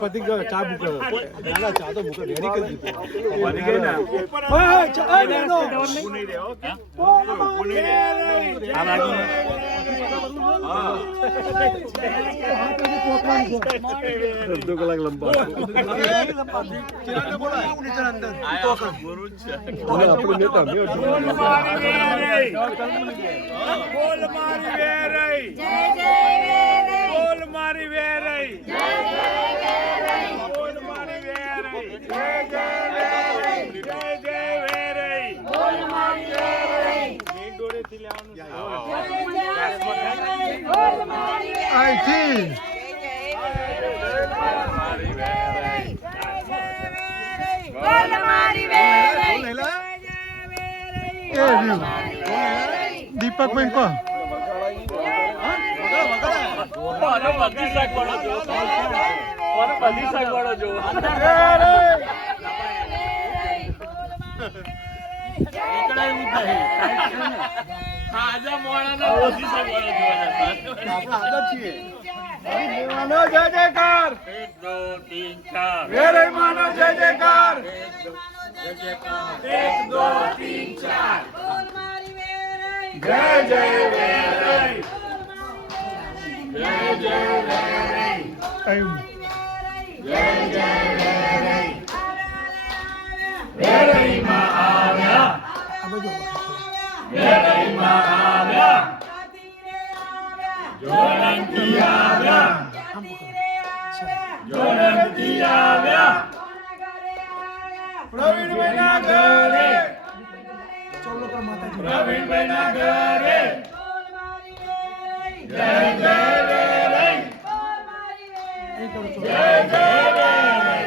પતિ ચા મૂકે ચા તો મૂકે રેડી કરી દીધું કલાક લંબા દીપક બેન કો જય જયકાર 1 2 3 4 વેરે માનો જય જયકાર 1 2 3 4 બોલ મારી વેરે જય જય વેરે જય જય વેરે જય જય વેરે વેરે માં આવ્યા વેરે માં આવ્યા જોરંતી આવ્યા જોરંતી આવ્યા પ્રવીણભાઈ ના ઘરે પ્રવીણભાઈ ના ઘરે જય જય વેરે જય જય વેરે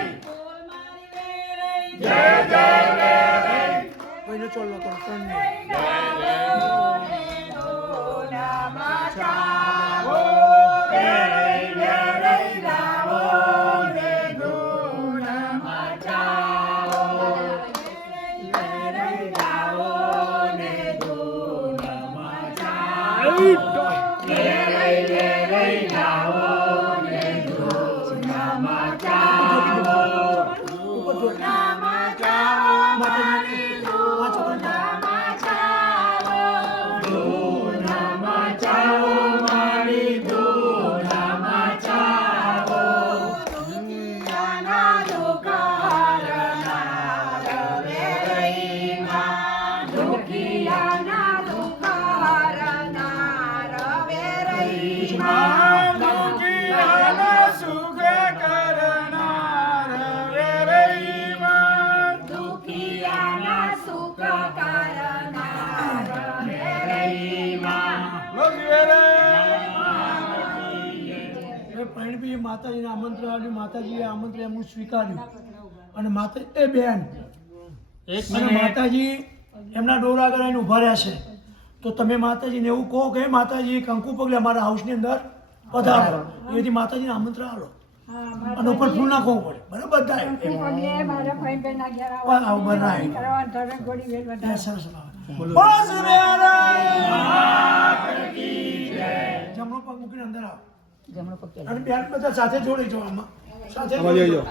જય જય વેરે કોઈને ચોલો તો જય જય માતાજીને આમંત્રણ આવ્યું, માતાજીએ આમંત્રણ એમનું સ્વીકાર્યું અને માતા એ બેન અને માતાજી એમના ડોર આગળ આવીને ઊભા રહ્યા છે. તો તમે માતાજીને એવું કહો કે માતાજી કંકુ પગલે અમારા હાઉસની અંદર પધારો, એથી માતાજીને આમંત્રણ આલો અને ઉપર ફૂલ નાખવું પડે. બરાબર બધા સરસ જમણો પગ મૂકીને અંદર આવો અને બેન બધા સાથે જોડી જો આમાં સાથે જોડી જો.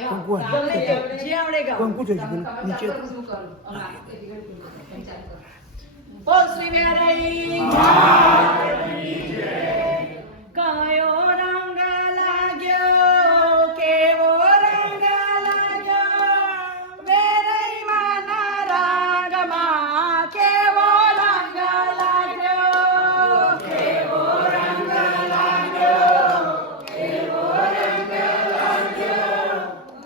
કંકુ કંકુ જોઈ નીચે બોલ શ્રી વેરાઈ કયો રંગ લાગ્યો કેવો રંગ લાગ્યો વેરાઈ માના રંગમાં કેવો રંગ લાગ્યો કેવો રંગ લાગ્યો કેવો રંગ લાગ્યો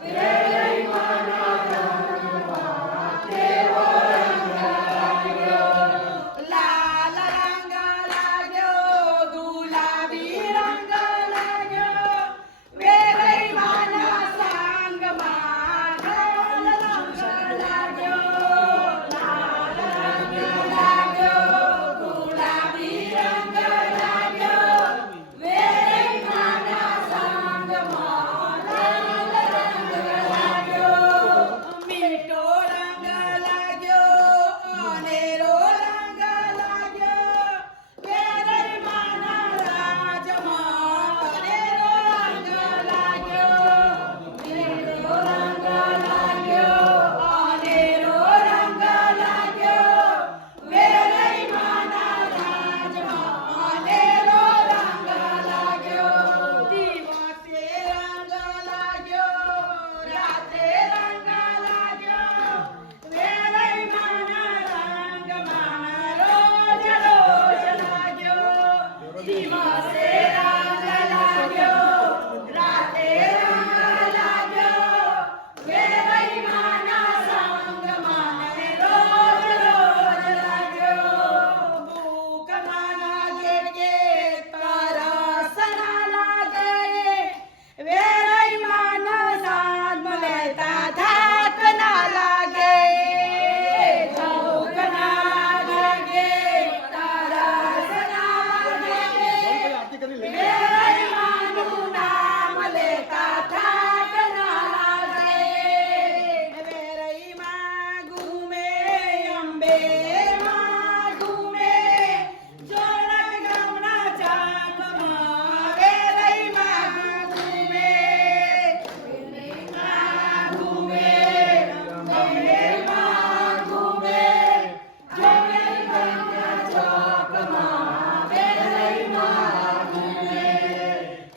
વેરાઈ માના રંગમાં કેવો રંગ લાગ્યો લાલ રંગ લાગ્યો ગુલાબી રંગ લાગ્યો વેરાઈ માના સંગમાં લાલ રંગ લાગ્યો લાલ રંગ લાગ્યો ગુલાબી રંગ લાગ્યો વેરાઈ માના સંગમાં લાલ રંગ લાગ્યો મીઠો રંગ લાગ્યો અનેરો રંગ લાગ્યો વેરાઈ માના રાજમાં અનેરો રંગ લાગ્યો મીઠો રંગ લાગ્યો અનેરો રંગ લાગ્યો વેરાઈ માના રાજમાં અનેરો રંગ લાગ્યો દિવસે રંગ લાગ્યો રાતે રંગ લાગ્યો વેરાઈ માના રંગમાં રોજ રોજ લાગ્યો દિવસે રંગ લાગ્યો રાતે રંગ લાગ્યો વેરાઈ માના સંગમાં રોજ રોજ લાગ્યો ભૂખ ના લાગે તરસ ના લાગે વેરાઈ માના સાધમાં લેતા થાક ના લાગે ભૂખ ના લાગે તરસ ના લાગે વેરાઈ માનું નામ લેતા થાક ના લાગે વેરાઈ માં ઘૂમે અંબે માં ઘૂમે જોડક ગામના ચાકમાં વેરાઈ માં ઘૂમે વેરાઈ માં ઘૂમે અંબે માં ઘૂમે જોડક ગામના ચાકમાં વેરાઈ માં ઘૂમે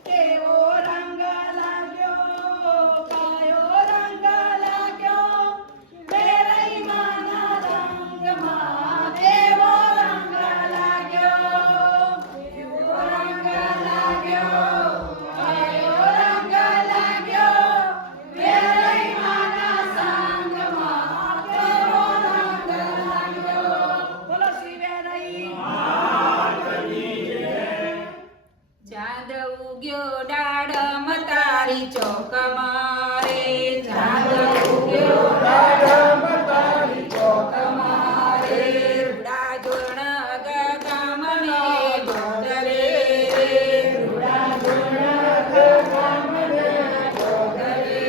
કેવો રંગ લાગ્યો કયો રંગ લાગ્યો વેરાઈ માના રંગમાં કેવો રંગ લાગ્યો કેવો રંગ લાગ્યો કયો રંગ લાગ્યો વેરાઈ માના સંગમાં કેવો રંગ લાગ્યો બોલો શ્રી વેરાઈ ચાંદ ઉગ્યો ડાળમ તારી ચોકમાં રે ચાંદ ઉગ્યો ડાળમ તારી ચોકમાં રે રૂડા જોણ ગામને ગોદરે રૂડા જોણ ગામને ગોદરે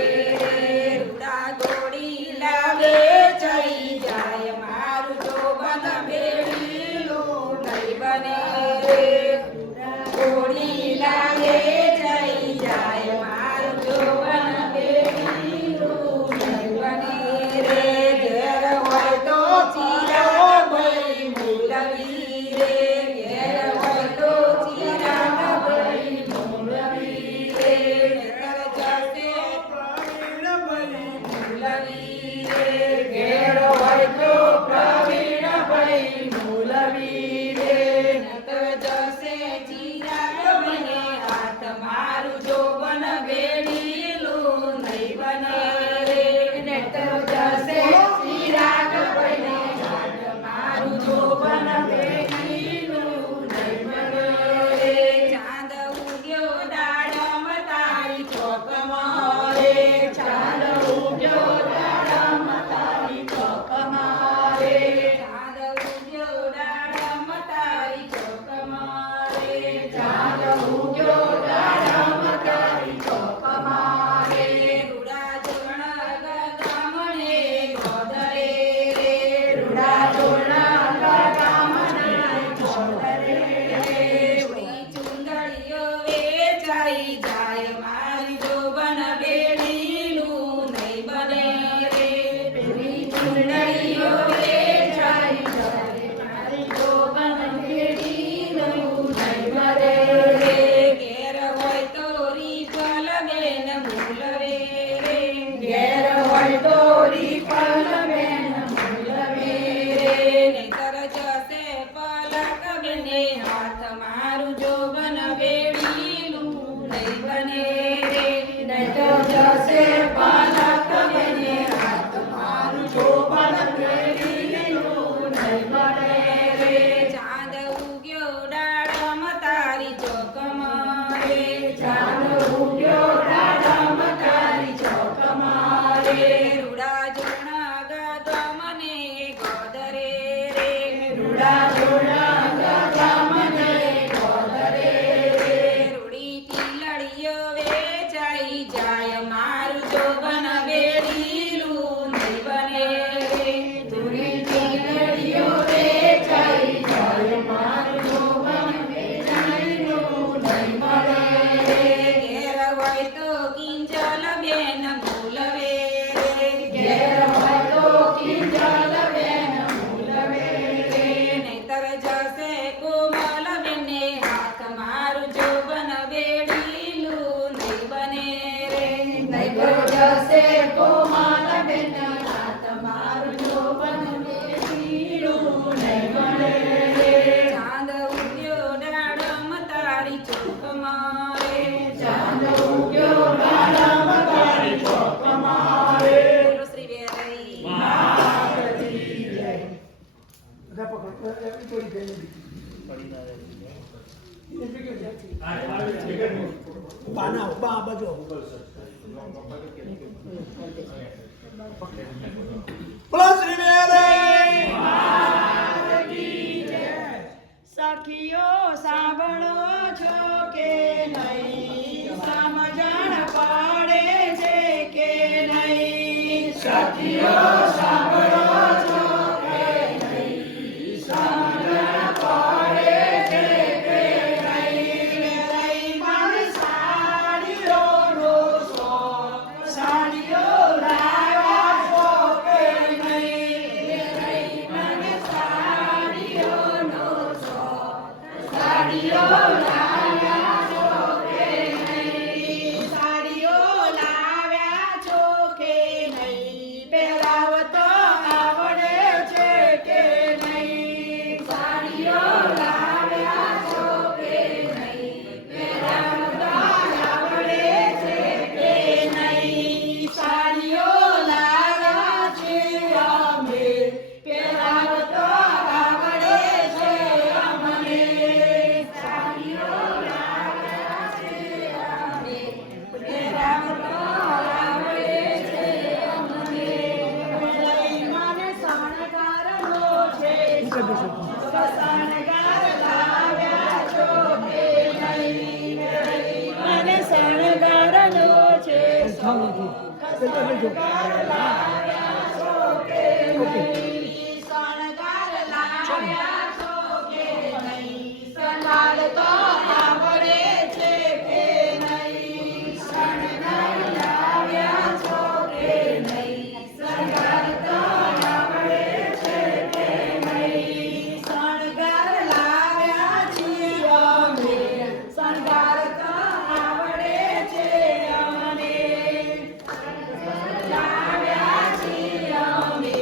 રૂડા ગોળી લાગે ચઈ જાય મારું જોબન ભેળીલું નહીં બને રે ગોળી લાગે જઈ જાય મારું જોબન ભેળીલું નહીં બને રે ઘેર હોય તો ચિરાગ ભાઈ મૂલવી રે ઘેર હોય તો ચિરાગ ભાઈ મૂલવી રે ઘેર જશે પ્રવીણભાઈ મૂલવી રે ઘેર હોય તો પ્રવીણભાઈ મૂલવી રે નતર જશે થોડી ફેમિલી બાના બા બાજુ બોલો શ્રી સખીઓ સાંભળો છો કે નહીં સમજણ પડે છે કે નહીં સખીઓ સાંભળો છો કે નહીં સમજણ પડે છે કે નહીં લઈ મારી સાડીઓનો શોખ સાડીઓ લાવ્યા છો કે નહીં લઈ મને સાડીઓનો સાડીઓ લાવ્યા છો કે નહીં સાડીઓ લાવ્યા છો કે નહીં પહેરાવતો આવડે છે કે નહીં સાડીઓ લાવ્યા છો કે નહીં પહેરાવતો આવડે છે કે નહીં સાડીઓ લાવ્યા છે અમે પહેરાવતો આવડે છે અમને સાડીઓ લાવ્યા છે અમે પહેરાવતો આવડે છે અમને લઈ મને શણગારનો છે શણગાર લાવ્યા છો કે નહીં મને શણગારનો છે શણગાર લાવ્યા છો કે નહીં શણગાર લાવ્યા છો કે નહીં શણગાર તો આવડે છે કે નહીં શણગાર લાવ્યા છો કે નહીં શણગાર તો આવડે છે કે નહીં શણગાર લાવ્યા છીએ અમે શણગાર તો આવડે છે અમને લાવ્યા છીએ અમે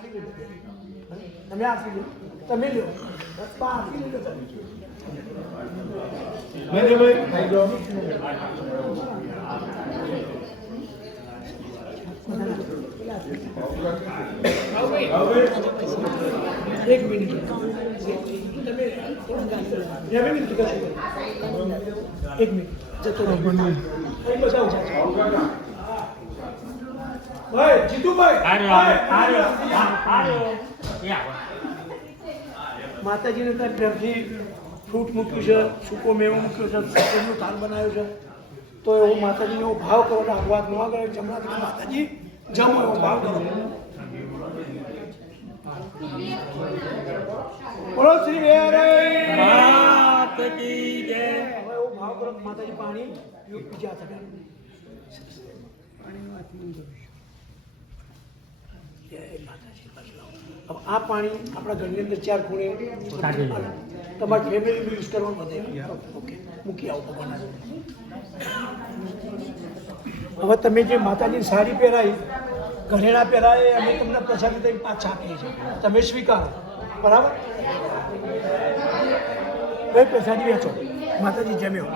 આરતી લો તમે આરતી લો તમે લો બસ બા આરતી લો તમે એક મિનિટ તમે એક મિનિટ જતો રહો ભાઈ જીતુભાઈ માતાજીને ત્યાં પ્રેમથી ફ્રૂટ મૂક્યું છે સૂકો મેવો મૂક્યો છે સફેદનું થાળ બનાવ્યું છે તો એવો માતાજીને એવો ભાવ કરો ને અપવાદ ન કરે જમણા માતાજી જમો એવો ભાવ કરો બોલો શ્રી માત કી જય હવે એવો ભાવ કરો માતાજી પાણી પીજા થશે પાણીની વાત નહીં કરું જય માતાજી હવે આ પાણી આપણા ઘરની અંદર 4 ખૂણે તમારે ફેમિલી યુઝ કરવાનું બધે ઓકે મૂકી આવો ભગવાન હવે તમે જે માતાજીની સાડી પહેરાવી ઘરેણા પહેરાય અમે તમને પ્રસાદી તરીકે પાછા આપીએ છીએ તમે સ્વીકારો બરાબર કઈ પ્રસાદી વેચો માતાજી જમ્યો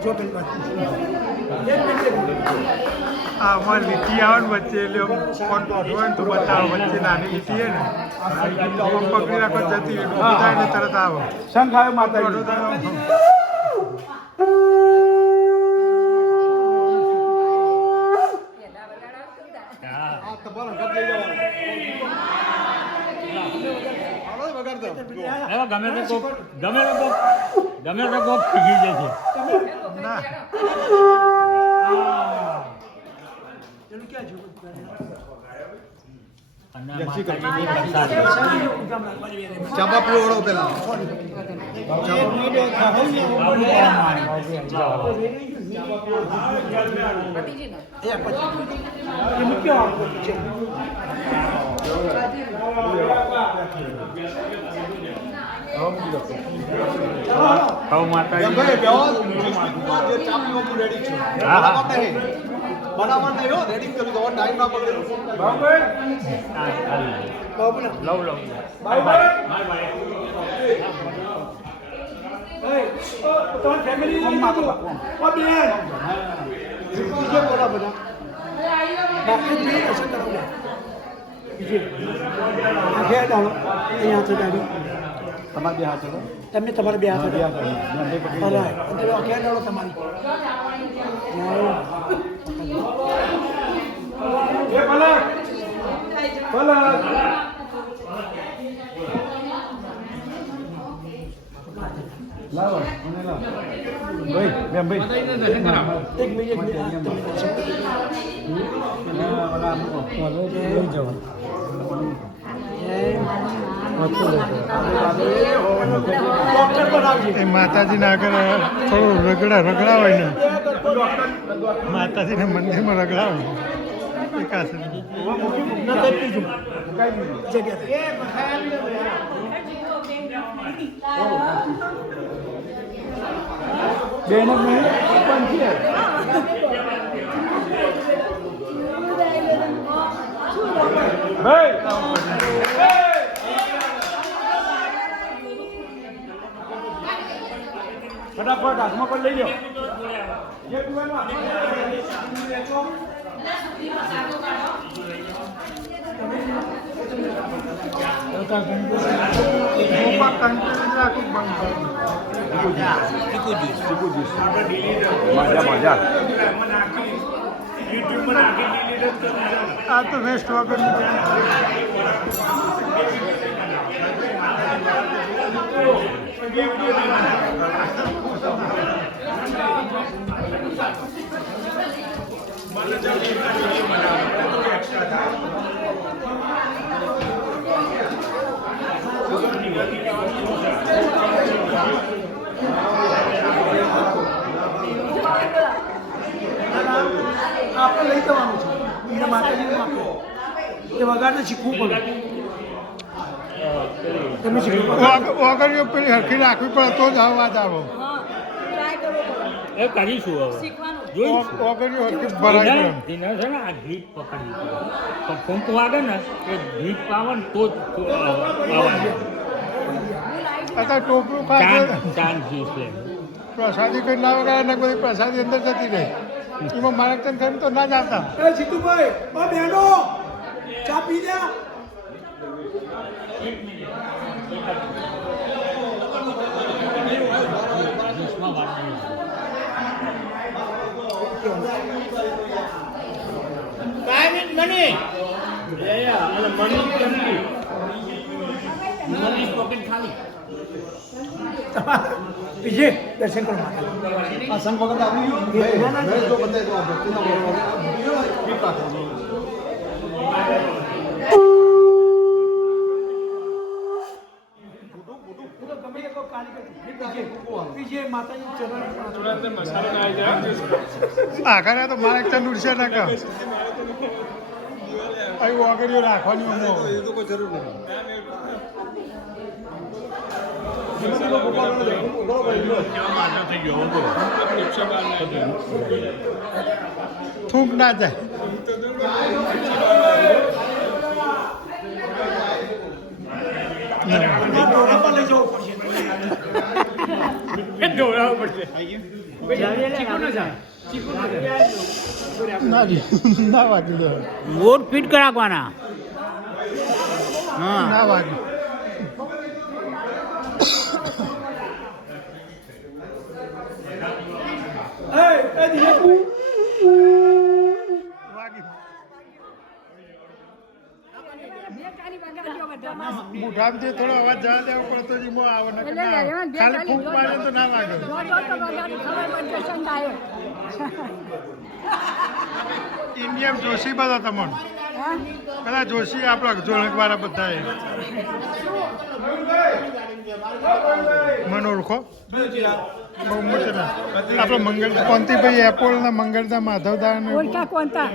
જો પેલી આ અમારી લીટી આવે ને વચ્ચે એટલે ફોન કાઢવો હોય ને તો બતાવો વચ્ચે નાની લીટી છે ને પકડી રાખો જતી ઊભી થાય ને તરત આવો શંખ આવ્યો માતાજી ગમે તે કોક શીખી જાય ના એનું ક્યાં જોવું ચાપા પીવડો પેલા બરાબર નહીં હો રેડી કરી દો ટાઈમ ના પકડે તમારી ફેમિલી બોલા બધા તમારે બે હાથ તમે તમારે બે હાથ ક્યાં તમારી લાવો ભાઈ એક મિનિટ માતાજીના આગળ થોડું રગડા હોય ને માતાજીના મંદિરમાં રગડા હોય વિકાસ બેન પણ છે ફટાફટ હાથમાં પણ લઈ લો મજા આ તો વેસ્ટ વગર આપણે લઈ જવાનું છે એને માતાજીને આપો એ વગાડને શીખવું પડે તમે શીખવું વગર પેલી હરખી રાખવી પડે તો જ અવાજ આવો ટ્રાય કરવો પડે એ કરીશું હવે શીખવાનું ઓગળ્યો હરખી ભરાય ગયો. એને છે ને આ ભીત પકડવી પડે તો ફૂંક વાગે ને એ ભીત પાવે ને તો જ પાવાનું. અત્યારે ટોપલું ખાધું ચાંદ ઘી છે પ્રસાદી કઈ ના વગાડે ને બધી પ્રસાદી અંદર જતી રહી એમાં મારે તને થઈને તો ના જ આવતા. એ જીતુભાઈ ઓ બહેનો ચા પી લ્યા જ્યુસમાં વાળવાનું. મની પોકેટ ખાલી. વિજય દર્શન કરો આ સંગ વખત આવી ગયું મેં તો બતાવી દો ભક્તિના વિજય માતાજી ચરણ આખરે તો મારે એક ઉડશે ના કહો અહીં ઓગળ્યો રાખવાની ઉમો થૂંક ના જાય દોરા પર લઈ જવું પડશે દોડાવવું પડશે. ના વાગ્યું તો બોટ ફિટ કરાવવાના. ના વાગ્યું એ દિનેશભાઈ મુઠામથી થોડો અવાજ જવા દેવો પડતો જ એમાં આવે ને ખાલી ફૂંક પાડે તો ના વાગે ઇન્ડિયન જોશી બધા તમને બધા જોશી આપણા જોડક વાળા બધા મને ઓળખો બહુ મોટા આપણે મંગળ કોંતીભાઈ એપોલ ના મંગળદા માધવદા ઓળખા કોણતા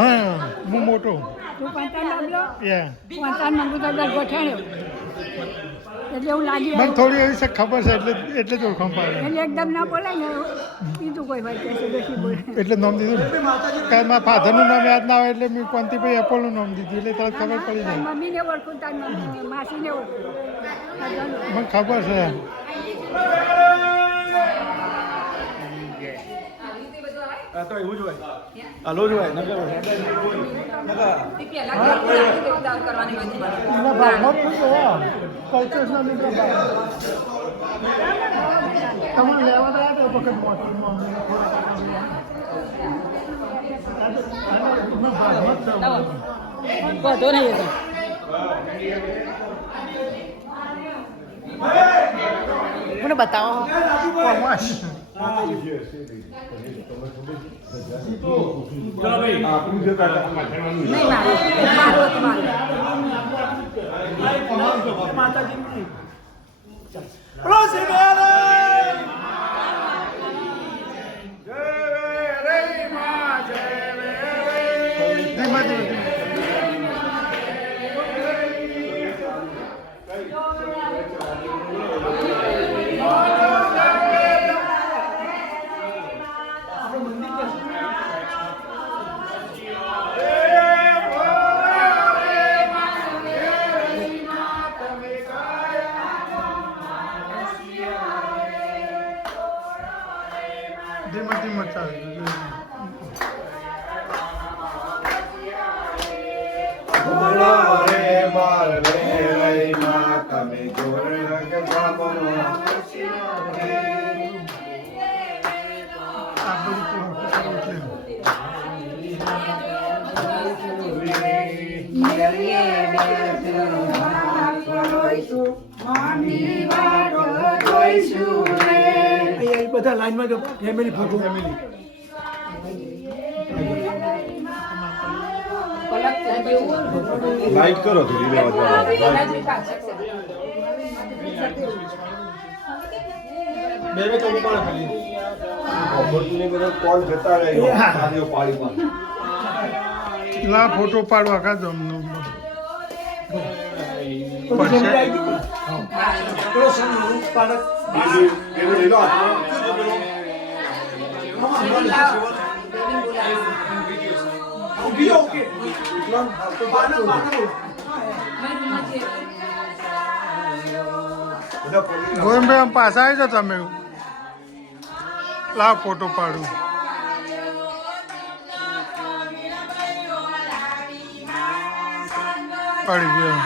હા હું મોટો તું કોણતા નામલો યા કોણતા મંગુદર ગોઠાણ્યો એટલે એવું લાગ્યું મને થોડી એવી છે ખબર છે એટલે જ ઓળખાણ પાડે એટલે એકદમ ના બોલાય ને કીધું કોઈ હોય કે બેસી બોલે એટલે નામ દીધું ને કારણ મારા ફાધરનું નામ યાદ ના આવે એટલે મેં કોંતીભાઈ એપોલનું નામ દીધું એટલે તરત ખબર પડી જાય મમ્મીને ઓળખું તાર માસીને ઓળખું મને ખબર છે તો એવું જ હોય. હલો જ હોય નકર એના ભાગમાં જ જોયા કલ્પેશના મિત્ર તમારે લેવા ગયા તો વખત વધો નહીં મને બતાવો માતાજી બોલો શ્રી બધા લાઈનમાં જો ફેમિલી ફોટો ફેમિલી લાઈટ કરો થોડી લેવા બે તો ઉપર ખાલી ઓપોર્ચ્યુનિટી બધો કોલ જતા રહે આદિઓ પાડી પાડી લા ફોટો પાડવા કાઢો અમને લઈ લો બોલાવીને બોલાવીશું. ઊભી રહો, ઓકે. બાના, બાના બોલો. મારી રૂમમાં છે. ગોવિંદભાઈ આમ પાછા આવી જાઓ તમે લાવ ફોટો પાડું પડી ગયો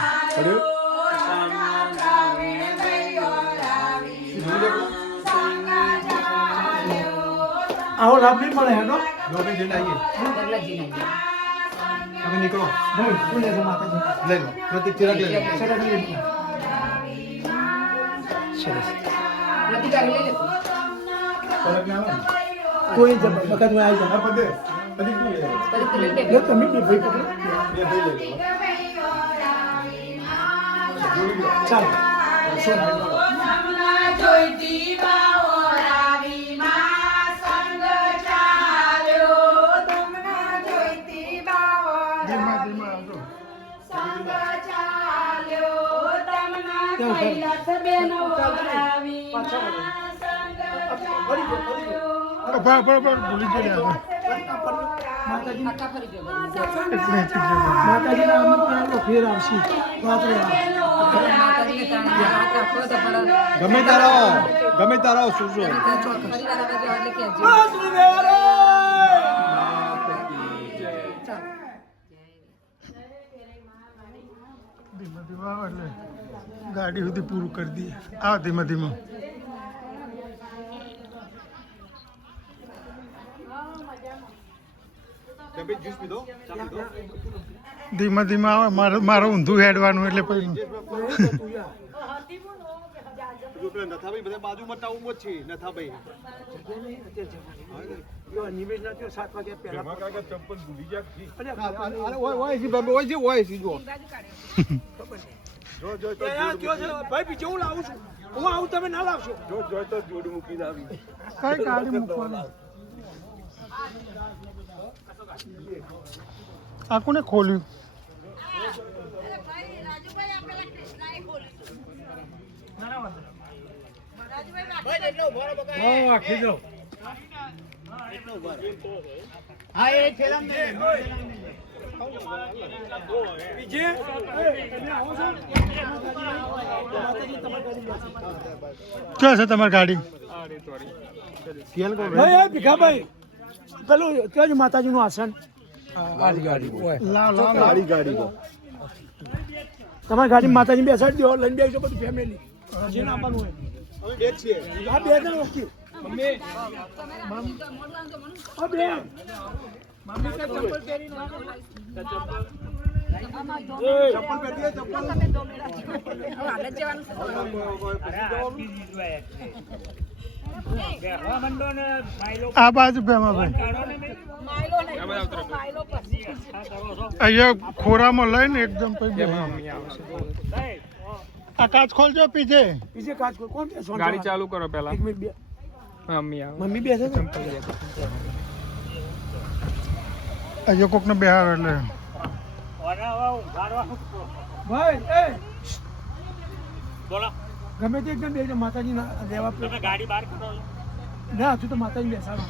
આવો લાભ નહીં મળે હેનો પગલા જઈને આવીએ. તમે નીકળો ભાઈ શું લેજો માતાજી લઈ લો પ્રતિક ચિરાગ લઈ લો સરસ લઈ લો. પ્રતિકારી લઈ લેતું. કોઈ જ વખત મેં આવી જાય પદે પ્રતિક નું લઈ લો પ્રતિક લઈ લે. જો તમે બે ભાઈ પકડો બે ભાઈ લઈ લો ચાલો શું જોઈતી બાવરાવી માં સંગ ચાલ્યો. તમને જોઈતી બાવરાવી સંગ ચાલ્યો. તમને કૈલાસ બેન વરાવી માં સંગ ચાલ્યો. ભૂલી ગયા માતાજી આખા ફરી ગયો. માતાજીના આમંત્રણનો ફેર આવશે રાત્રે માતાજીને તાણે હાથ રાખવો તો પણ ગમે તારા સુસો પરિવાર આવે તો એટલે કહેજો. ધીમે ધીમે આવો એટલે ગાડી સુધી પૂરું કરી દઈએ આવો ધીમે ધીમે જ્યુસ પીધો ચા પીધો ધીમે ધીમે આવે મારે ઊંધું હેડવાનું એટલે પછી જો પેલા નથાભાઈ બધા બાજુમાં ટાઉન જ છે નથાભાઈ નિવેદના 7 વાગ્યા પહેલા કાકા ચંપલ ભૂલી જા અરે ઓય છે બાબા ઓય છે જો જો ભાઈ બીજું હું લાવું છું હું આવું તમે ના લાવશો જો તો જોડ મૂકીને આવી કઈ ગાડી મૂકવાની આ કોને ખોલ્યું બીજે તમે આવો છો માતાજી તમારી ગાડી ક્યાં છે તમારી ગાડી ભાઈ ભીખાભાઈ પેલું ત્યાં જ માતાજીનું આસન લાવ લાવ ગાડી ગાડી તમારી ગાડી માતાજી બેસાડી દો લઈને બેસજો બધું ફેમિલી જેને આપવાનું હોય અમે બે જ છીએ આ બે જણ ઓકે મમ્મી આ બે મમ્મી કે ચપ્પલ પહેરી નો ચપ્પલ પહેરીએ ચપ્પલ હાલત જવાનું છે. આ બાજુ ભેમાભાઈ અહીંયા ખોરામાં લઈને એકદમ પછી આ કાચ ખોલજો પીછે પીછે કાચ કોણ બેસો ગાડી ચાલુ કરો પહેલા એક મિનિટ બે મમ્મી આવે મમ્મી બેસે છે અહીંયા કોકને બેહાર એટલે ભાઈ એ બોલો ગમે તે એકદમ બેસે માતાજી લેવા તમે ગાડી બહાર કરો ના હજુ તો માતાજી બેસાડો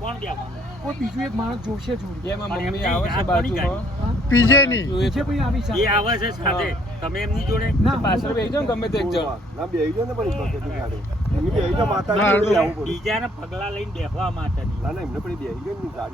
કોણ બેસવાનું કોઈ બીજું એક માણસ જોશે જોડે એમાં મમ્મી આવે છે બાજુમાં પીજે નહીં પીછે ભાઈ આવી એ શકે આવે છે સાથે તમે એમની જોડે ના પાછળ બેસી જાઓ ને ગમે તે એક જણ ના બેહી જાઓ ને પણ પકડી ગાડી એમની બેહી જાઓ માતા ના, આવું પડે બીજાને પગલા લઈને બેસવા માટે ના ના એમને પણ બેહી ગયો ને ગાડી